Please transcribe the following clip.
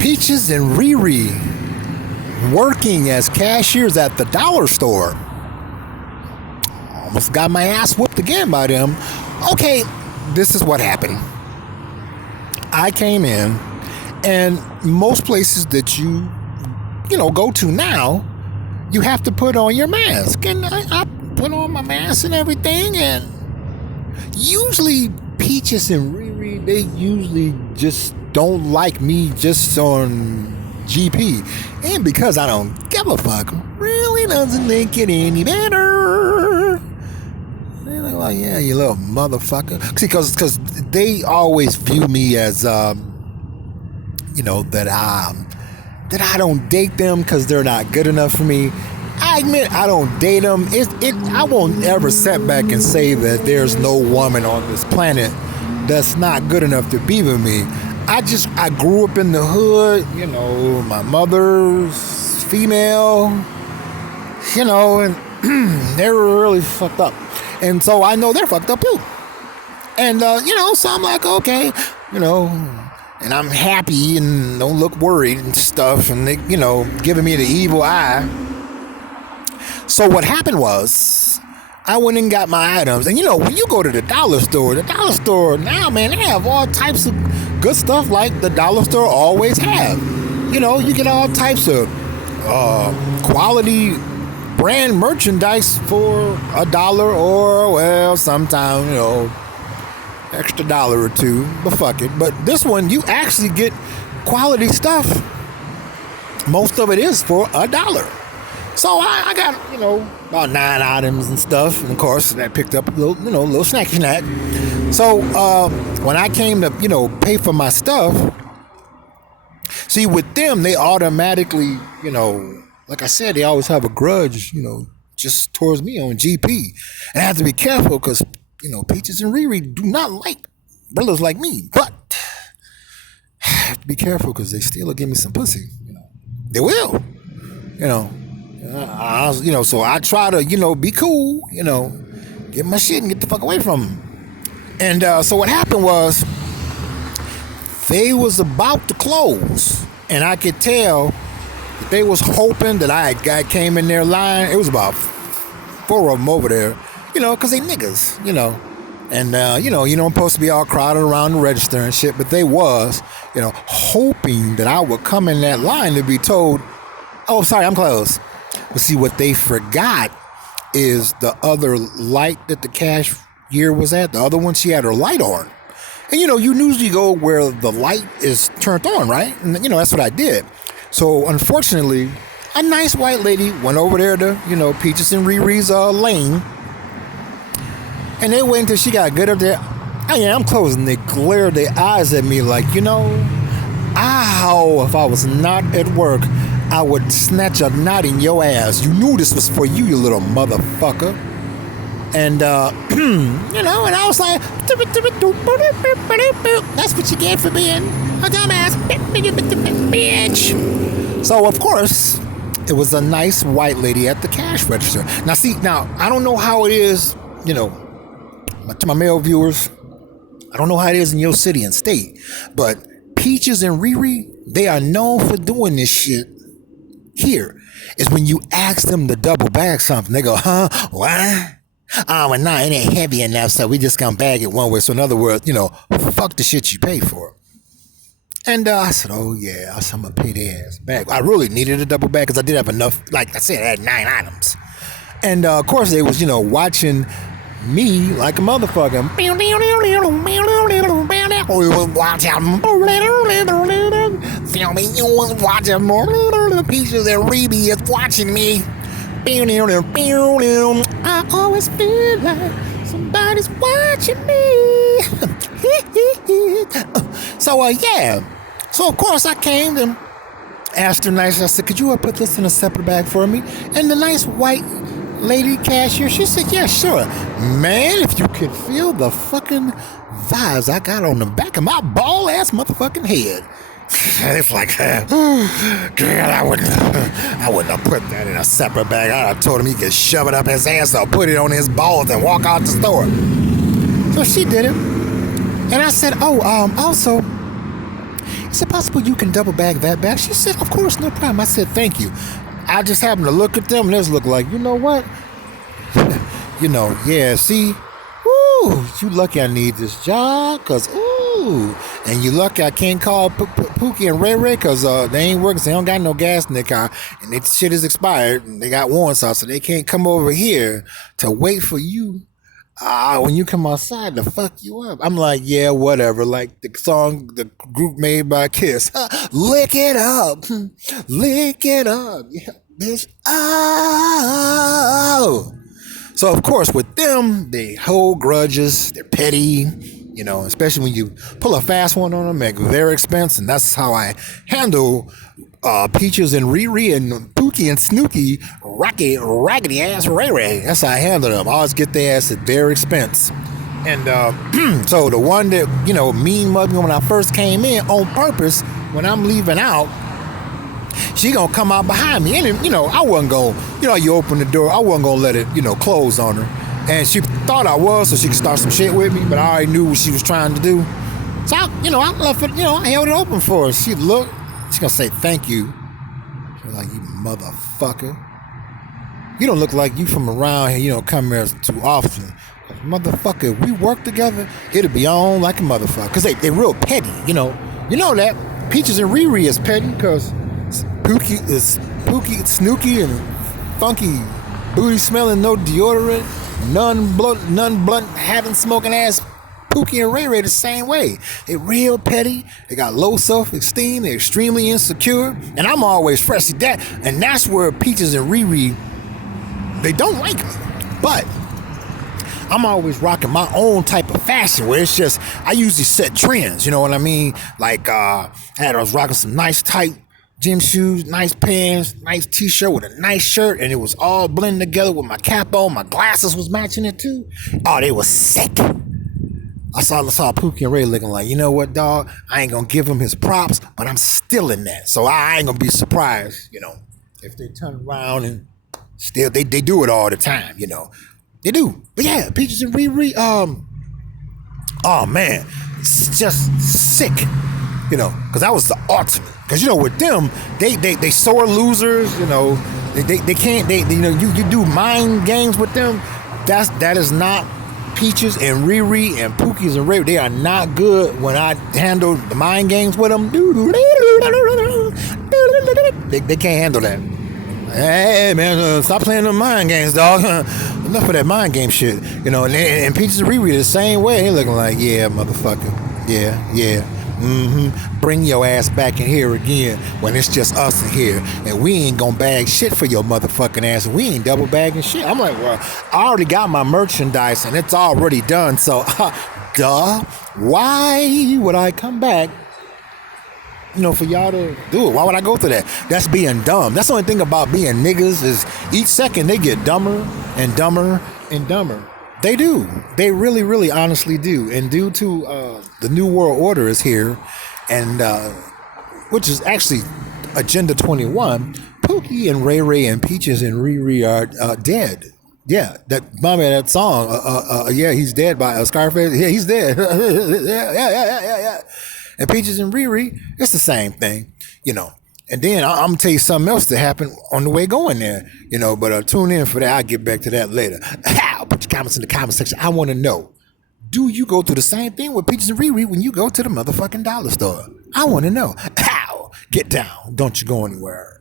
Peaches and Ree-Ree working as cashiers at the dollar store. Almost got my ass whooped again by them. Okay, this is what happened. I came in, and most places that you go to now, you have to put on your mask. And I put on my mask and everything, and usually Peaches and Ree-Ree, they usually just don't like me just on GP. And because I don't give a fuck, really doesn't make it any better. They're like, yeah, you little motherfucker. See, because they always view me as, that I don't date them because they're not good enough for me. I admit I don't date them. I won't ever sit back and say that there's no woman on this planet that's not good enough to be with me. I grew up in the hood, my mother's female, and they were really fucked up. And so I know they're fucked up too. And, so I'm like, okay, and I'm happy and don't look worried and stuff, and they, giving me the evil eye. So what happened was, I went and got my items, and when you go to the dollar store now, man, they have all types of good stuff like the dollar store always have. You get all types of quality brand merchandise for $1, or well, sometimes extra $1 or $2, but fuck it. But this one, you actually get quality stuff. Most of it is for $1. So I got, about 9 items and stuff. And of course, I picked up a little snack. So when I came to, pay for my stuff, see, with them, they automatically, like I said, they always have a grudge, just towards me on GP. And I have to be careful because, Peaches and Ree-Ree do not like brothers like me. But I have to be careful because they still will give me some pussy. They will. So I try to, be cool, get my shit and get the fuck away from them. And so what happened was, they was about to close, and I could tell that they was hoping that I came in their line. It was about 4 of them over there, because they niggas, And, you don't supposed to be all crowded around the register and shit, but they was, hoping that I would come in that line to be told, oh, sorry, I'm closed. But see, what they forgot is the other light that the cashier was at. The other one, she had her light on. And, you usually go where the light is turned on, right? And, that's what I did. So, unfortunately, a nice white lady went over there to, Peaches and Ree-Ree's lane. And they waited until she got good up there. I'm closing. They glared their eyes at me like, if I was not at work, I would snatch a knot in your ass. You knew this was for you, you little motherfucker. And, and I was like, that's what you get for being a dumbass bitch. So, of course, it was a nice white lady at the cash register. Now, I don't know how it is, to my male viewers, I don't know how it is in your city and state, but Peaches and Ree-Ree, they are known for doing this shit. Here is when you ask them to double bag something, they go, huh? What? Oh, well, no, it ain't heavy enough, so we just gonna bag it one way. So in other words, fuck the shit you pay for. And I said, oh yeah, I'm gonna pay their ass back. I really needed a double bag because I did have enough. Like I said, I had 9 items. And of course they was, watching me like a motherfucker. We was watching. Filming, you was watching more Peaches and Ree-Ree is watching me. I always feel like somebody's watching me. So yeah. So of course I came and asked her nicely. I said, could you put this in a separate bag for me? And the nice white lady cashier, she said, yeah, sure. Man, if you could feel the fucking vibes I got on the back of my bald ass motherfucking head. It's like, girl, I wouldn't have put that in a separate bag. I'd have told him he could shove it up his ass or put it on his balls and walk out the store. So she did it. And I said, also, Is it possible you can double bag that bag? She said, of course, no problem. I said, thank you. I just happened to look at them and just look like, you know what? Yeah, see? Ooh, you lucky I need this job, cause ooh, and you lucky I can't call Pookie and Ray cause they ain't working, so they don't got no gas in their car, and their shit is expired, and they got warrants out, so they can't come over here to wait for you. When you come outside to fuck you up. I'm like, yeah, whatever. Like the song, the group made by Kiss, lick it up, lick it up, yeah, bitch. Oh. So of course, with them, they hold grudges. They're petty, especially when you pull a fast one on them, make their expense, and that's how I handle Peaches and Ree-Ree and Pookie and Snooky, raggedy ass Ray. That's how I handle them. I always get their ass at their expense. And so the one that mean mugged me when I first came in on purpose, when I'm leaving out, she gonna come out behind me, and I wasn't gonna, you open the door, I wasn't gonna let it, close on her, and she thought I was, so she could start some shit with me, but I already knew what she was trying to do, so I left it, I held it open for her. She'd look, she's gonna say thank you. She's like, you motherfucker, you don't look like you from around here, you don't come here too often. Motherfucker, if we work together, it'll be on like a motherfucker, because they real petty, you know that. Peaches and Ree-Ree is petty, because Pookie, Snooky, and funky booty smelling, no deodorant, none blunt having smoking ass Pookie and Ray the same way. They real petty. They got low self-esteem. They're extremely insecure, and I'm always fresh. And that's where Peaches and Ree-Ree, they don't like me, but I'm always rocking my own type of fashion where it's just, I usually set trends, you know what I mean? Like, I was rocking some nice tight gym shoes, nice pants, nice t-shirt with a nice shirt, and it was all blending together with my cap on. My glasses was matching it too. Oh, they was sick. I saw Pookie and Ray looking like, you know what, dog? I ain't gonna give him his props, but I'm still in that. So I ain't gonna be surprised, if they turn around and still, they do it all the time, They do. But yeah, Peaches and Ree-Ree, oh man, it's just sick, because that was the ultimate. Because, with them, they sore losers, they can't, you do mind games with them. That is not Peaches and Ree-Ree and Pookies and Ray. They are not good when I handle the mind games with them. They can't handle that. Hey, man, stop playing the mind games, dog. Enough of that mind game shit. And Peaches and Ree-Ree the same way. They looking like, yeah, motherfucker. Yeah. Bring your ass back in here again when it's just us in here, and we ain't gonna bag shit for your motherfucking ass. We ain't double bagging shit. I'm like, well, I already got my merchandise and it's already done, so duh. Why would I come back, for y'all to do it? Why would I go through that? That's being dumb. That's the only thing about being niggas is each second they get dumber and dumber and dumber. They do. They really, really honestly do. And due to the New World Order is here, and which is actually Agenda 21, Pookie and Ray and Peaches and Ree-Ree are dead. Yeah, that song, yeah, he's dead by Scarface. Yeah, he's dead. Yeah. And Peaches and Ree-Ree, it's the same thing, And then I'm going to tell you something else that happened on the way going there, but tune in for that. I'll get back to that later. Put your comments in the comment section. I want to know, do you go through the same thing with Peaches and Ree-Ree when you go to the motherfucking dollar store? I want to know. Get down. Don't you go anywhere.